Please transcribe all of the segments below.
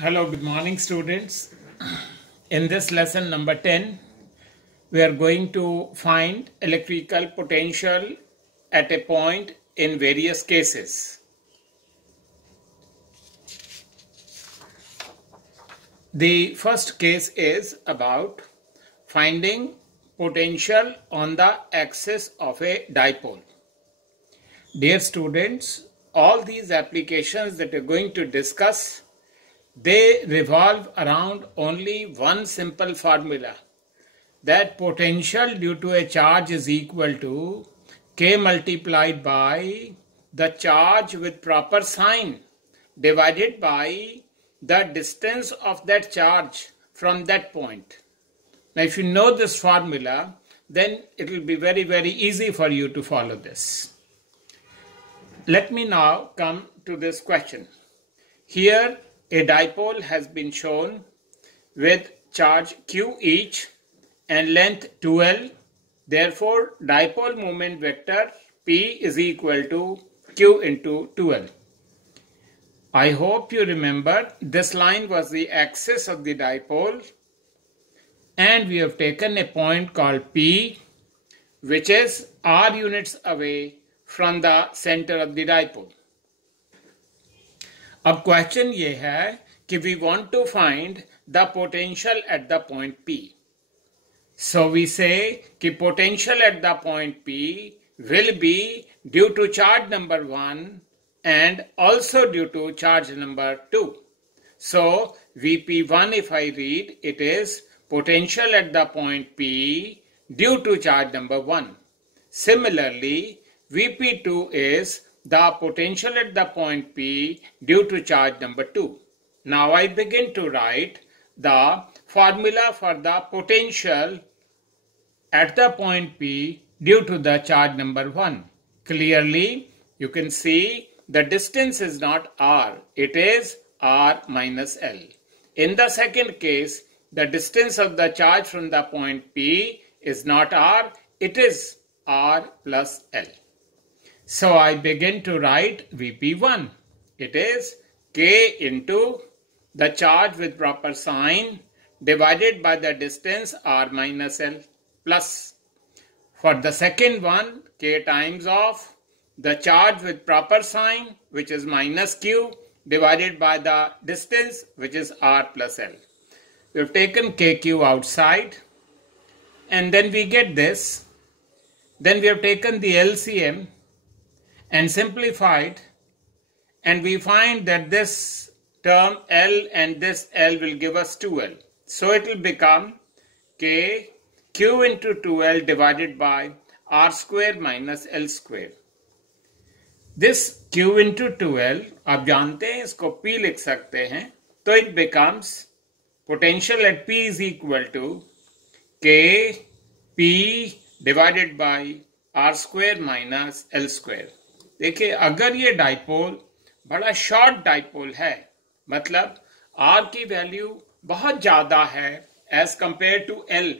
Hello, good morning, students. In this lesson number 10, we are going to find electrical potential at a point in various cases. The first case is about finding potential on the axis of a dipole. Dear students, all these applications that we are going to discuss, they revolve around only one simple formula, that potential due to a charge is equal to K multiplied by the charge with proper sign divided by the distance of that charge from that point. Now if you know this formula, then it will be very easy for you to follow this. Let me now come to this question. Here a dipole has been shown with charge Q each and length 2L. Therefore, dipole moment vector P is equal to Q into 2L. I hope you remember this line was the axis of the dipole, and we have taken a point called P, which is R units away from the center of the dipole. अब question ये है कि we want to find the potential at the point P. So we say कि potential at the point P will be due to charge number 1 and also due to charge number 2. So Vp1, if I read, it is potential at the point P due to charge number 1. Similarly, Vp2 is the potential at the point P due to charge number 2. Now I begin to write the formula for the potential at the point P due to the charge number 1. Clearly, you can see the distance is not R, it is R minus L. In the second case, the distance of the charge from the point P is not R, it is R plus L. So I begin to write Vp1. It is K into the charge with proper sign divided by the distance R minus L plus. For the second one, K times of the charge with proper sign, which is minus Q, divided by the distance, which is R plus L. We have taken KQ outside, and then we get this. Then we have taken the LCM and simplified, and we find that this term L and this L will give us 2L. So it will become K Q into 2L divided by R square minus L square. This Q into 2L, आप जानते हैं इसको P लिख सकते हैं, तो it becomes potential at P is equal to K P divided by R square minus L square. देखिए, अगर ये डाइपोल बड़ा शॉर्ट डाइपोल है, मतलब R की वैल्यू बहुत ज्यादा है एज कंपेयर टू L,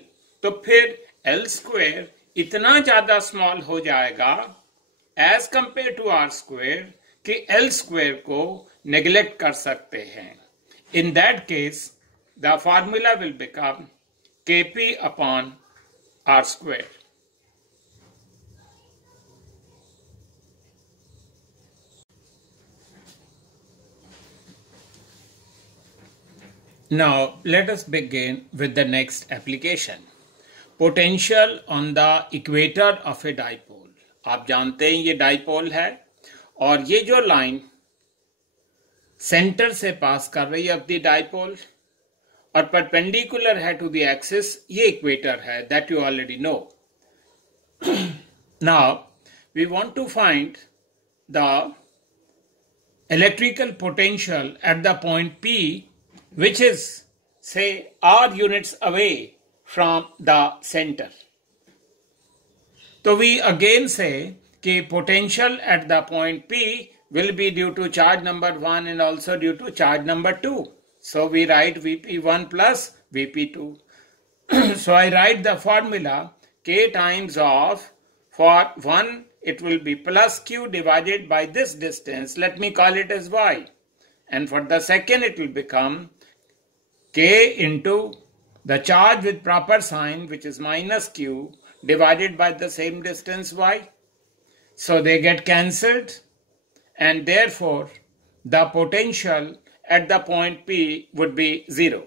तो फिर L स्क्वायर इतना ज्यादा स्मॉल हो जाएगा as compare to R square कि L स्क्वायर को नेग्लेक्ट कर सकते हैं. In that case the formula will become Kp upon R square. Now let us begin with the next application. Potential on the equator of a dipole. आप जानते हैं ये dipole है और ये जो लाइन सेंटर से पास कर रही है अपनी डाइपोल और परपेंडिकुलर है टू द एक्सिस, ये इक्वेटर है, that you already know. Now we want to find the electrical potential at the point P, which is, say, R units away from the center. So we again say that potential at the point P will be due to charge number 1 and also due to charge number 2. So we write Vp1 plus Vp2. So I write the formula K times of, for 1 it will be plus Q divided by this distance, let me call it as Y. and for the second it will become k into the charge with proper sign, which is minus q, divided by the same distance y. So they get cancelled, and therefore the potential at the point P would be 0.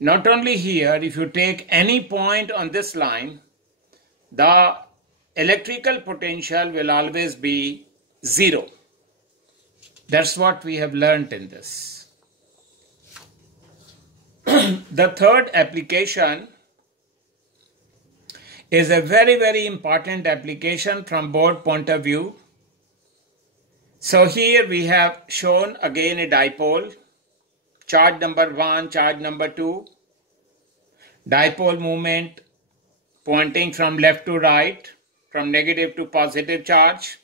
Not only here, if you take any point on this line, the electrical potential will always be 0. That's what we have learnt in this. The third application is a very, very important application from board point of view. So here we have shown again a dipole, charge number 1, charge number 2, dipole moment pointing from left to right, from negative to positive charge.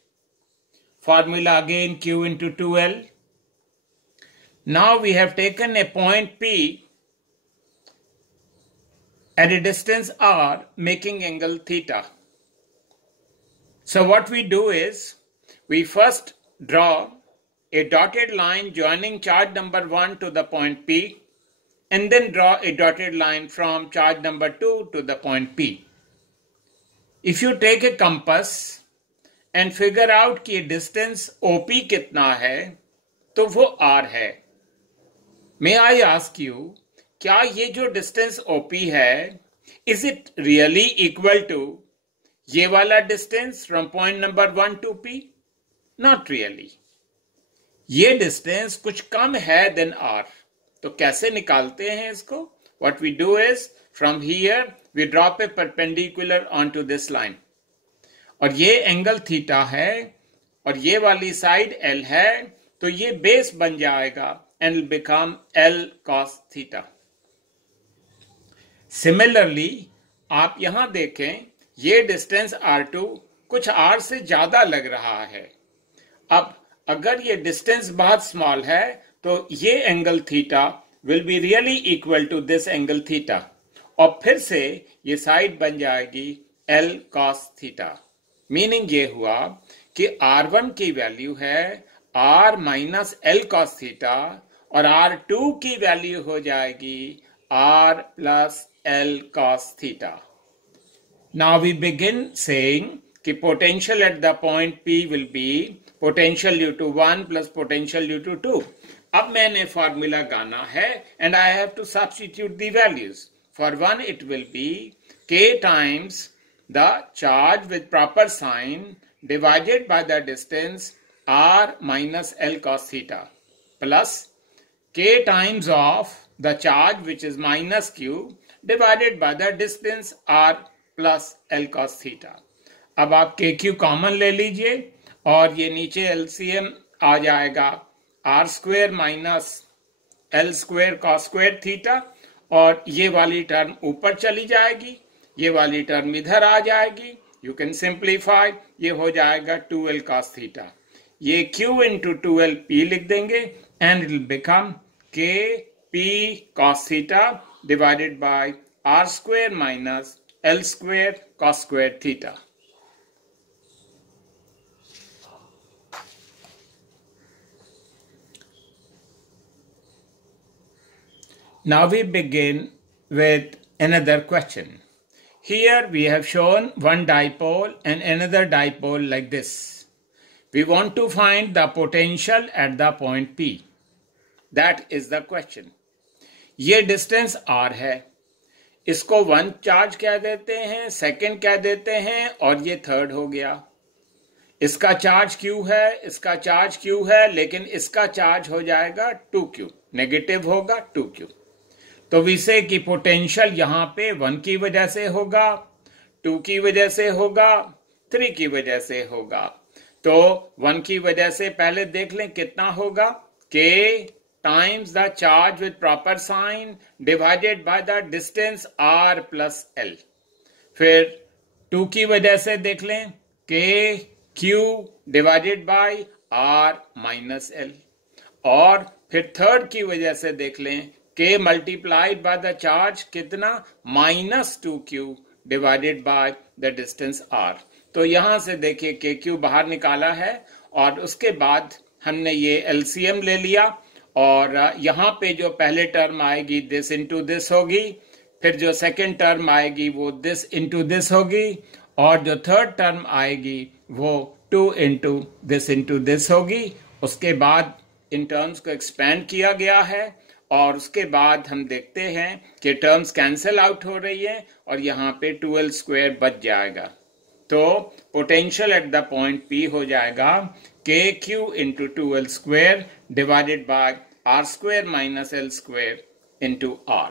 Formula again Q into 2L. Now we have taken a point P at a distance r, making angle theta. So what we do is, we first draw a dotted line joining charge number 1 to the point P, and then draw a dotted line from charge number 2 to the point P. If you take a compass and figure out कि distance OP कितना है, तो वो R है. May I ask you, क्या ये जो distance OP है, is it really equal to ये वाला distance from point number 1 to P? Not really. ये distance कुछ कम है than R. तो कैसे निकालते हैं इसको? What we do is, from here we drop a perpendicular onto this line. और ये एंगल थीटा है और ये वाली साइड L है, तो ये बेस बन जाएगा and will become L cos theta. Similarly, आप यहां देखें, ये डिस्टेंस R2 कुछ R से ज्यादा लग रहा है. अब अगर ये डिस्टेंस बहुत स्मॉल है, तो ये angle theta will be really equal to this angle theta. और फिर से ये साइड बन जाएगी L cos theta. मीनिंग ये हुआ कि R1 की वैल्यू है R minus L cos theta और R2 की वैल्यू हो जाएगी R plus L cos theta. Now we begin saying कि potential at the point P will be potential due to 1 plus potential due to 2. अब मैंने formula गाना है and I have to substitute the values. For 1 it will be K times the charge with proper sign divided by the distance R minus L cos theta plus K times of the charge, which is minus Q, divided by the distance R plus L cos theta. अब आप KQ common ले लीजिए और ये नीचे LCM आ जाएगा R square minus L square cos square theta, और ये वाली टर्म ऊपर चली जाएगी, ये वाली टर्म इधर आ जाएगी. यू कैन सिंप्लीफाई, ये हो जाएगा 2L cos थीटा. ये Q इंटू 2L P लिख देंगे and it will become K P cos theta divided by R square minus L square cos square theta. Now we begin with another question. Here we have shown one dipole and another dipole like this. We want to find the potential at the point P. That is the question. ये distance R है. इसको 1 charge कह देते हैं, second कह देते हैं, और ये थर्ड हो गया. इसका चार्ज Q है, इसका चार्ज Q है, लेकिन इसका चार्ज हो जाएगा 2Q, नेगेटिव होगा 2Q. तो विषय की पोटेंशियल यहां पे 1 की वजह से होगा, 2 की वजह से होगा, 3 की वजह से होगा. तो 1 की वजह से पहले देख लें कितना होगा. K times the charge with proper sign divided by the distance R plus L. फिर 2 की वजह से देख लें K Q divided by R minus L. और फिर थर्ड की वजह से देख लें K multiplied by the charge कितना, minus 2Q divided by the distance R. तो यहां से देखिए KQ बाहर निकाला है और उसके बाद हमने ये LCM ले लिया और यहाँ पे जो पहले टर्म आएगी दिस इंटू दिस होगी, फिर जो सेकेंड टर्म आएगी वो दिस इंटू दिस होगी, और जो थर्ड टर्म आएगी वो 2 इंटू दिस होगी। उसके बाद इन टर्म्स को एक्सपेंड किया गया है और उसके बाद हम देखते हैं कि टर्म्स कैंसिल आउट हो रही है और यहाँ पे 2l स्क्वायर बच जाएगा। तो potential at the point P हो जाएगा KQ into 2l square divided by R square minus L square into R।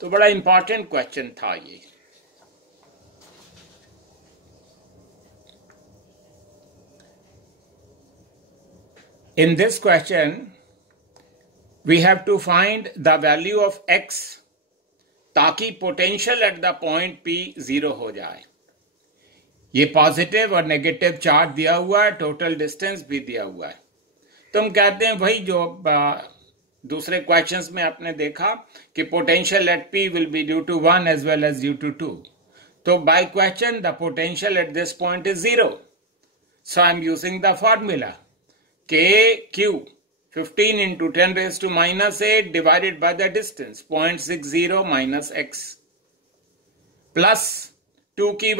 तो बड़ा इंपॉर्टेंट क्वेश्चन था ये। In this question, we have to find the value of x ताकि potential at the point P 0 हो जाए। ये positive और negative charge दिया हुआ है, टोटल डिस्टेंस भी दिया हुआ है। तो हम कहते हैं वही जो दूसरे क्वेश्चंस में आपने देखा कि potential at P will be due to 1 as well as due to 2. तो by question the potential at this point is 0. So I am using the formula KQ 15 into 10 raised to minus 8 divided by the distance 0.60 minus x plus 2 की